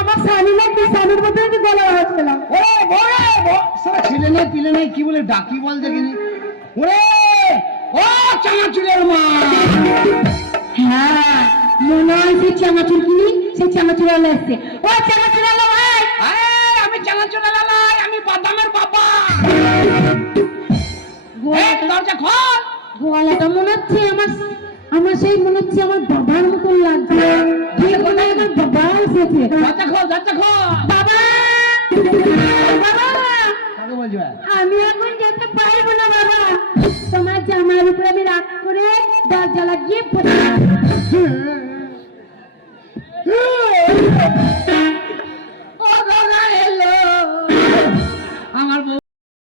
আমার স্বামী না স্বামীর মধ্যে গলা হচ্ছিলাম ছেলে নেই পিলে নেই কি বলে ডাকি বল দেখিনি ওরে ও চানাচুরের মা। হ্যাঁ মনে হয় সেই চানাচুর কিনি সেই চানাচুর আলা আসছে। ও চানাচুর আলা ভাই আমি চানাচুর আলা নয় আমি বাদামের বাবা। দরজা খোল। গোয়ালাটা মনে হচ্ছে আমার সেই মনে হচ্ছে আমার বাবার মতন লাগছে। আমার বাবা এসেছে। দরজা খোল দরজা খোল। বাবা বাবা কাকে বলছি ভাই? আমি এখন যেতে পারবো না বাবা, তোমার জামার উপরে আমি রাগ করে দরজা লাগিয়ে বসে